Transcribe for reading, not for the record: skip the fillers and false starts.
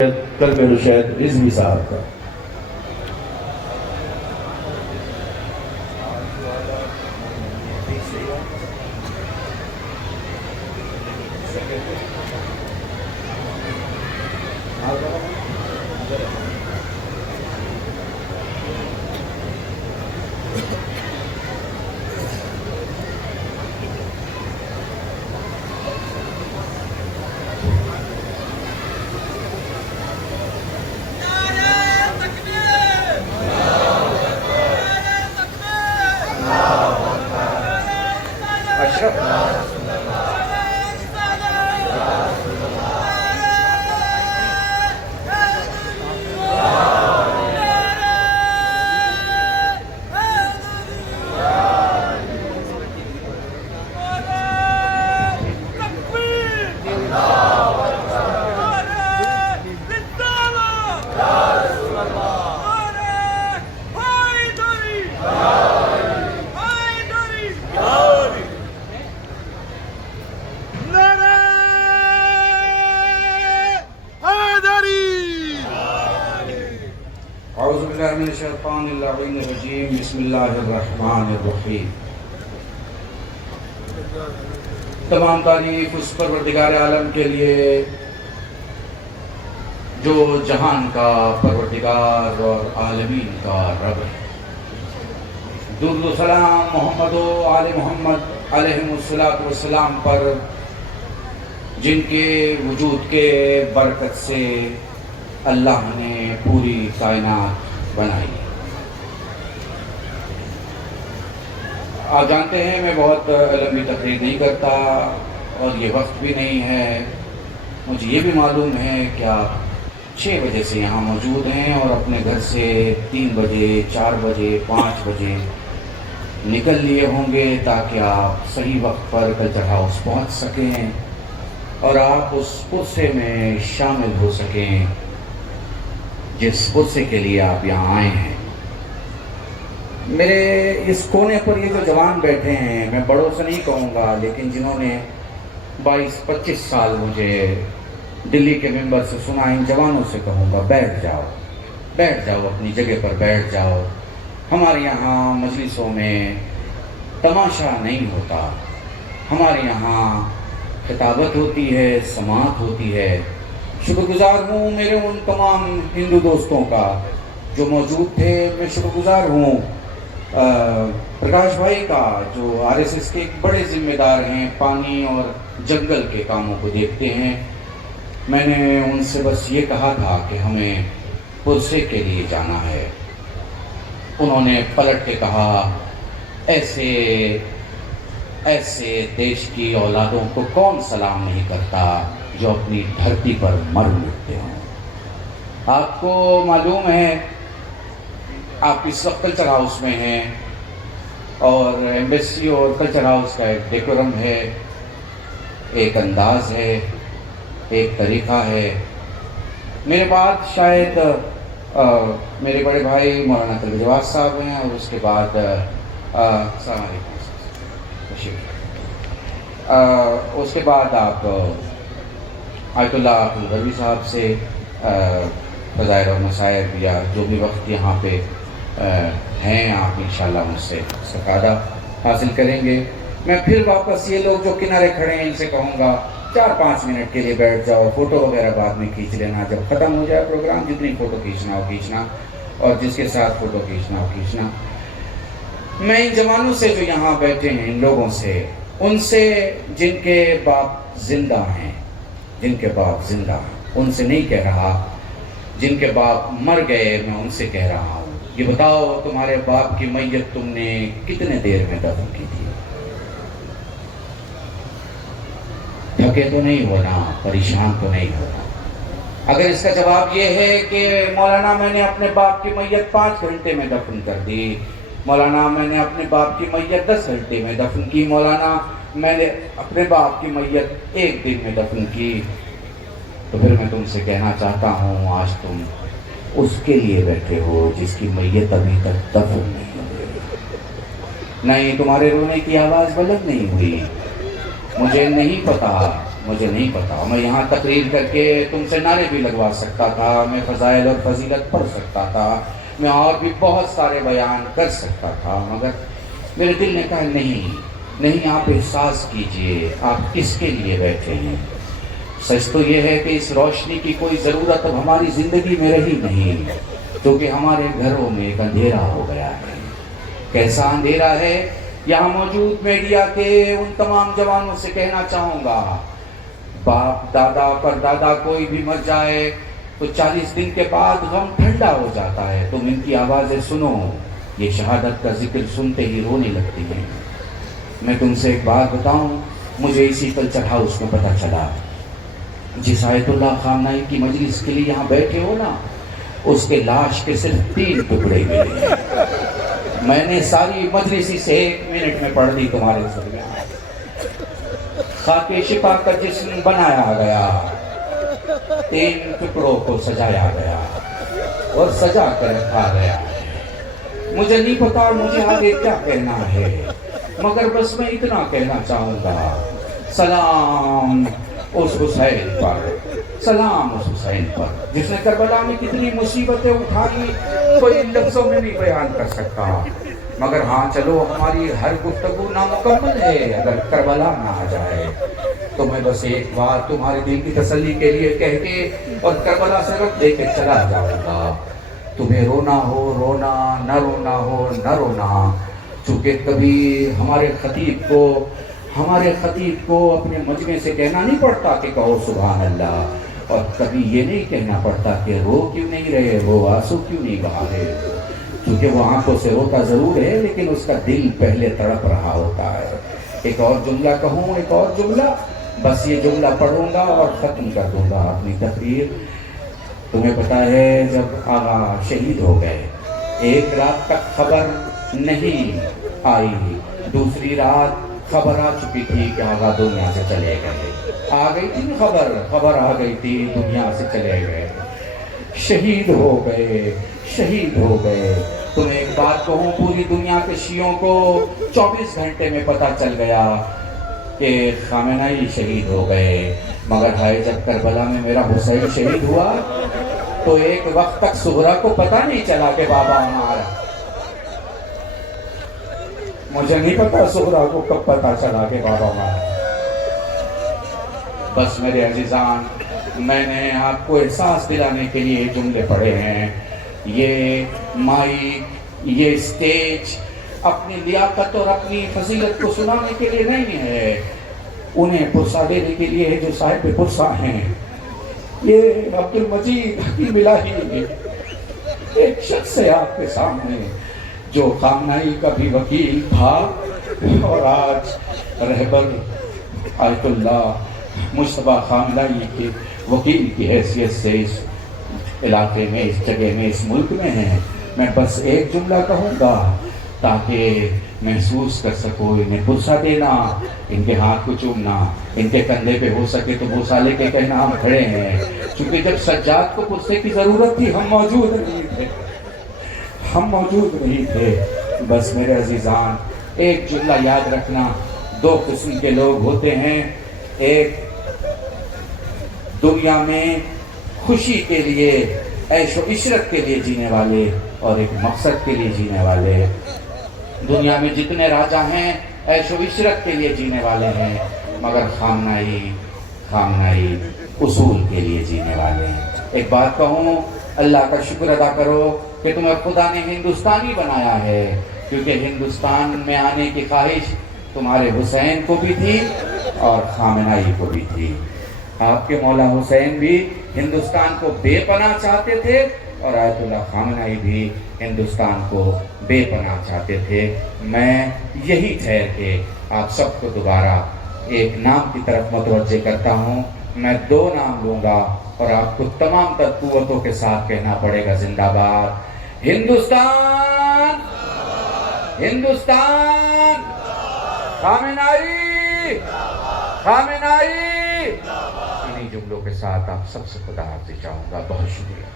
کل میرے شاید رضوی صاحب کا اعوذ باللہ من الشیطان الرجیم بسم اللہ الرحمن الرحیم۔ تمام تعریف اس پروردگار عالم کے لیے جو جہان کا پروردگار اور عالمین کا رب ہے۔ درود و سلام محمد و آل محمد علیہم السلام پر، جن کے وجود کے برکت سے اللہ نے پوری کائنات بنائی۔ آپ جانتے ہیں میں بہت لمبی تقریر نہیں کرتا اور یہ وقت بھی نہیں ہے۔ مجھے یہ بھی معلوم ہے کہ آپ 6 بجے سے یہاں موجود ہیں اور اپنے گھر سے 3 بجے 4 بجے 5 بجے نکل لیے ہوں گے تاکہ آپ صحیح وقت پر کلچر ہاؤس پہنچ سکیں اور آپ اس پرسے میں شامل ہو سکیں جس پرسے کے لیے آپ یہاں آئے ہیں۔ میرے اس کونے پر یہ جو جوان بیٹھے ہیں، میں بڑوں سے نہیں کہوں گا، لیکن جنہوں نے 22-25 سال مجھے دلی کے ممبر سے سنا، ان جوانوں سے کہوں گا بیٹھ جاؤ اپنی جگہ پر بیٹھ جاؤ۔ ہمارے یہاں مجلسوں میں تماشا نہیں ہوتا، ہمارے یہاں خطابت ہوتی ہے، سماعت ہوتی ہے۔ شکر گزار ہوں میرے ان تمام ہندو دوستوں کا جو موجود تھے۔ میں شکر گزار ہوں پرکاش بھائی کا جو RSS کے ایک بڑے ذمہ دار ہیں، پانی اور جنگل کے کاموں کو دیکھتے ہیں۔ میں نے ان سے بس یہ کہا تھا کہ ہمیں پرسے کے لیے جانا ہے۔ انہوں نے پلٹ کے کہا ایسے دیش کی اولادوں کو کون سلام نہیں کرتا جو اپنی دھرتی پر مر مٹتے ہوں۔ آپ کو معلوم ہے آپ اس وقت کلچر ہاؤس میں ہیں اور ایمبیسی اور کلچر ہاؤس کا ایک ڈیکورم ہے، ایک انداز ہے، ایک طریقہ ہے۔ میرے بعد شاید میرے بڑے بھائی مولانا طلب جواد صاحب ہیں اور اس کے بعد السلام علیکم، اس کے بعد آپ آیت اللہ عبدالغنی صاحب سے فضائل اور مصائب یا جو بھی وقت یہاں پہ ہیں آپ انشاءاللہ مجھ سے استفادہ حاصل کریں گے۔ میں پھر واپس یہ لوگ جو کنارے کھڑے ہیں ان سے کہوں گا 4-5 منٹ کے لیے بیٹھ جاؤ، فوٹو وغیرہ بعد میں کھینچ لینا، جب ختم ہو جائے پروگرام جتنی فوٹو کھینچنا ہو کھینچنا اور جس کے ساتھ فوٹو کھینچنا ہو کھینچنا۔ میں ان جوانوں سے جو یہاں بیٹھے ہیں، ان لوگوں سے، ان سے جن کے باپ زندہ ہیں، ان سے نہیں کہہ رہا جن کے باپ مر گئے، میں ان سے کہہ رہا ہوں یہ بتاؤ تمہارے باپ کی میت تم نے کتنے دیر میں دفن کی تھی؟ تھکے تو نہیں ہونا، پریشان تو نہیں ہونا؟ اگر اس کا جواب یہ ہے کہ مولانا میں نے اپنے باپ کی میت 5 گھنٹے میں دفن کر دی، مولانا میں نے اپنے باپ کی میت 10 گھنٹے میں دفن کی، مولانا میں نے اپنے باپ کی میت 1 دن میں دفن کی، تو پھر میں تم سے کہنا چاہتا ہوں آج تم اس کے لیے بیٹھے ہو جس کی میت ابھی تک دفن نہیں ہوئی۔ نہیں، تمہارے رونے کی آواز بلند نہیں ہوئی، مجھے نہیں پتا مجھے نہیں پتا، میں یہاں تقریر کر کے تم سے نعرے بھی لگوا سکتا تھا، میں فضائل اور فضیلت پڑھ سکتا تھا، میں اور بھی بہت سارے بیان کر سکتا تھا، مگر میرے دل نے کہا نہیں، آپ احساس کیجئے آپ کس کے لیے بیٹھے ہیں۔ سچ تو یہ ہے کہ اس روشنی کی کوئی ضرورت اب ہماری زندگی میں رہی نہیں، کیونکہ ہمارے گھروں میں ایک اندھیرا ہو گیا ہے۔ کیسا اندھیرا ہے؟ یہاں موجود میڈیا کے ان تمام جوانوں سے کہنا چاہوں گا، باپ دادا پر دادا کوئی بھی مر جائے تو 40 دن کے بعد غم ٹھنڈا ہو جاتا ہے، تم ان کی آوازیں سنو، یہ شہادت کا ذکر سنتے ہی رونے لگتی ہیں۔ میں تم سے ایک بات بتاؤں، مجھے اسی کلچر ہاؤس میں پتہ چلا، جس آیت اللہ خامنہئی کی مجلس کے لیے یہاں بیٹھے ہو نا، اس کے لاش کے صرف 3 ٹکڑے ملے ہیں۔ میں نے ساری مجلس اسے 1 منٹ میں پڑھ دی تمہارے درمیان۔ خاک شفا کا جسم بنایا گیا، 3 ٹکڑوں کو سجایا گیا اور سجا کر رکھا گیا ہے۔ مجھے نہیں پتا مجھے آگے کیا کہنا ہے، مگر بس میں اتنا کہنا چاہوں گا، سلام اس حسین پر، سلام اس حسین پر جس نے کربلا میں کتنی مصیبتیں اٹھائی، کوئی لفظوں میں نہیں بیان کر سکتا، مگر ہاں چلو ہماری ہر گفتگو نامکمل ہے اگر کربلا نہ آ جائے۔ تو میں بس ایک بات تمہارے دل کی تسلی کے لیے کہہ کے اور کربلا سے رب دے کے چلا جاؤں گا، تمہیں رونا ہو رونا، نہ رونا ہو نہ رونا، چونکہ کبھی ہمارے خطیب کو اپنے مجمع سے کہنا نہیں پڑتا کہ کہو سبحان اللہ، اور کبھی یہ نہیں کہنا پڑتا کہ رو کیوں نہیں رہے ہو، آنسو کیوں نہیں بہا رہے ہو، کیونکہ وہ آنکھوں سے روتا ضرور ہے لیکن اس کا دل پہلے تڑپ رہا ہوتا ہے۔ ایک اور جملہ کہوں، ایک اور جملہ، بس یہ جملہ پڑھوں گا اور ختم کر دوں گا اپنی تقریر۔ تمہیں پتا ہے جب آغا شہید ہو گئے، ایک رات تک خبر نہیں آئی، دوسری رات خبر آ چکی تھی کہ آغا دنیا سے چلے گئے، آ گئی تھی خبر آ گئی تھی دنیا سے چلے گئے، شہید ہو گئے۔ تمہیں ایک بات کہوں، پوری دنیا کے شیعوں کو 24 گھنٹے میں پتہ چل گیا کہ خامنہئی شہید ہو گئے، مگر ہائے جب کربلا میں میرا حسین شہید ہوا تو ایک وقت تک سغرا کو پتہ نہیں چلا کہ بابا ہمارا، مجھے نہیں پتا سغرا کو کب پتہ چلا کہ بابا ہمارا۔ بس میرے عزیزان، میں نے آپ کو احساس دلانے کے لیے جملے پڑھے ہیں۔ یہ مائک، یہ اسٹیج اپنی لیاقت اور اپنی فضیلت کو سنانے کے لیے نہیں ہے، انہیں پرسہ دینے کے لیے ہے جو صاحب پرسہ ہیں۔ یہ عبد المجید حکیم الہی ایک شخص ہے آپ کے سامنے جو خامنہئی کا بھی وکیل تھا اور آج رہبر آیت اللہ مجتبیٰ خامنہئی کے وکیل کی حیثیت سے اس علاقے میں، اس جگہ میں، اس ملک میں ہیں۔ میں بس ایک جملہ کہوں گا تاکہ محسوس کر سکو، انہیں پرسہ دینا، ان کے ہاتھ کو چومنا، ان کے کندھے پہ ہو سکے تو بوسہ لے کے کہنا ہم کھڑے ہیں، چونکہ جب سجاد کو پرسے کی ضرورت تھی ہم موجود نہیں تھے۔ بس میرے عزیزان، ایک جملہ یاد رکھنا، 2 قسم کے لوگ ہوتے ہیں، ایک دنیا میں خوشی کے لیے، عیش و عشرت کے لیے جینے والے، اور ایک مقصد کے لیے جینے والے۔ دنیا میں جتنے راجہ ہیں عیش و عشرت کے لیے جینے والے ہیں، مگر خامنہئی اصول کے لیے جینے والے ہیں۔ ایک بات کہوں، اللہ کا شکر ادا کرو کہ تمہیں خدا نے ہندوستانی بنایا ہے، کیونکہ ہندوستان میں آنے کی خواہش تمہارے حسین کو بھی تھی اور خامنہئی کو بھی تھی۔ آپ کے مولا حسین بھی ہندوستان کو بے پناہ چاہتے تھے اور آیت اللہ خامنہئی بھی ہندوستان کو بے پناہ چاہتے تھے۔ میں یہی ٹھہر کے آپ سب کو دوبارہ ایک نام کی طرف متوجہ کرتا ہوں۔ میں 2 نام لوں گا اور آپ کو تمام تر قوتوں کے ساتھ کہنا پڑے گا، زندہ باد ہندوستان، ہندوستان، خامنہئی، خامنہئی۔ انہی جملوں کے ساتھ آپ سب سے خدا حافظ چاہوں گا۔ بہت شکریہ۔